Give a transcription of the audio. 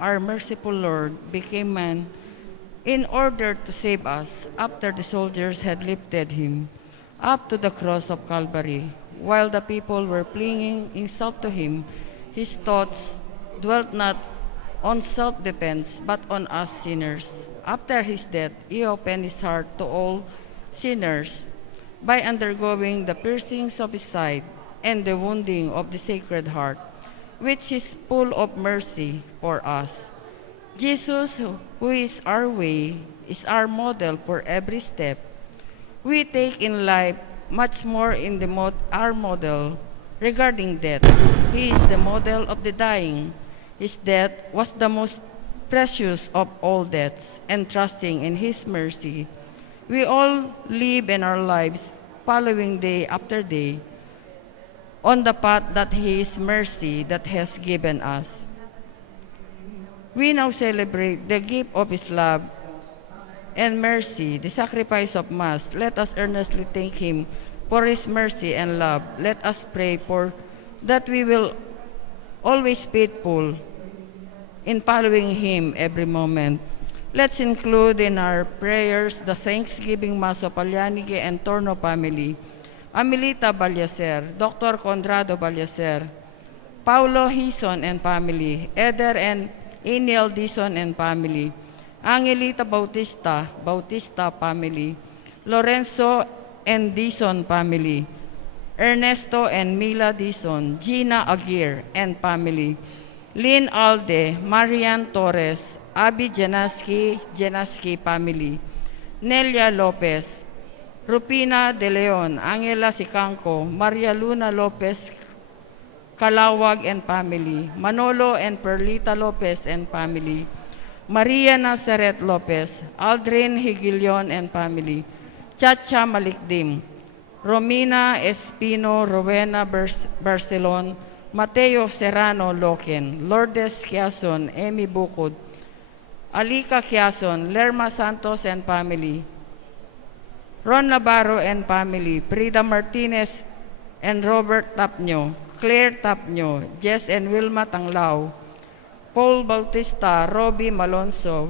our merciful Lord, became man in order to save us after the soldiers had lifted him up to the cross of Calvary. While the people were flinging insult to him, his thoughts dwelt not on self-defense but on us sinners. After his death, he opened his heart to all sinners by undergoing the piercings of his side and the wounding of the Sacred Heart, which is full of mercy for us. Jesus, who is our way, is our model for every step we take in life, much more in our model regarding death. He is the model of the dying. His death was the most precious of all deaths, and trusting in His mercy, we all live in our lives following day after day on the path that His mercy that has given us. We now celebrate the gift of His love and mercy, the sacrifice of Mass. Let us earnestly thank Him for His mercy and love. Let us pray for that we will always faithful in following Him every moment. Let's include in our prayers the Thanksgiving Mass of Alianige and Torno family, Amelita Balyacer, Dr. Conrado Balyacer, Paulo Hison and family, Eder and Eniel Dison and family, Angelita Bautista family, Lorenzo and Dison family, Ernesto and Mila Dison, Gina Aguirre and family, Lynn Alde, Marian Torres, Abby Janaski family, Nelia Lopez, Rupina De Leon, Angela Sicanco, Maria Luna Lopez, Kalawag and family, Manolo and Perlita Lopez and family, Maria Nazaret Lopez, Aldrin Higilion and family, Chacha Malikdim, Romina Espino, Rowena Barcelon, Mateo Serrano Loken, Lourdes Quiazon, Amy Bukod, Alika Quiazon, Lerma Santos and family, Ron Navarro and family, Frida Martinez and Robert Tapnyo, Claire Tapnyo, Jess and Wilma Tanglao, Paul Bautista, Robbie Malonzo,